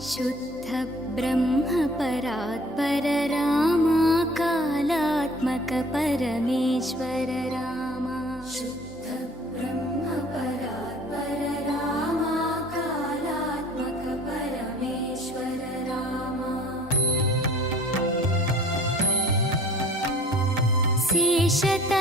शुद्ध ब्रह्म परात्पर रामा कालात्मक परमेश्वर रामा शुद्ध ब्रह्म परात्पर रामा कालात्मक परमेश्वर रामा शेषत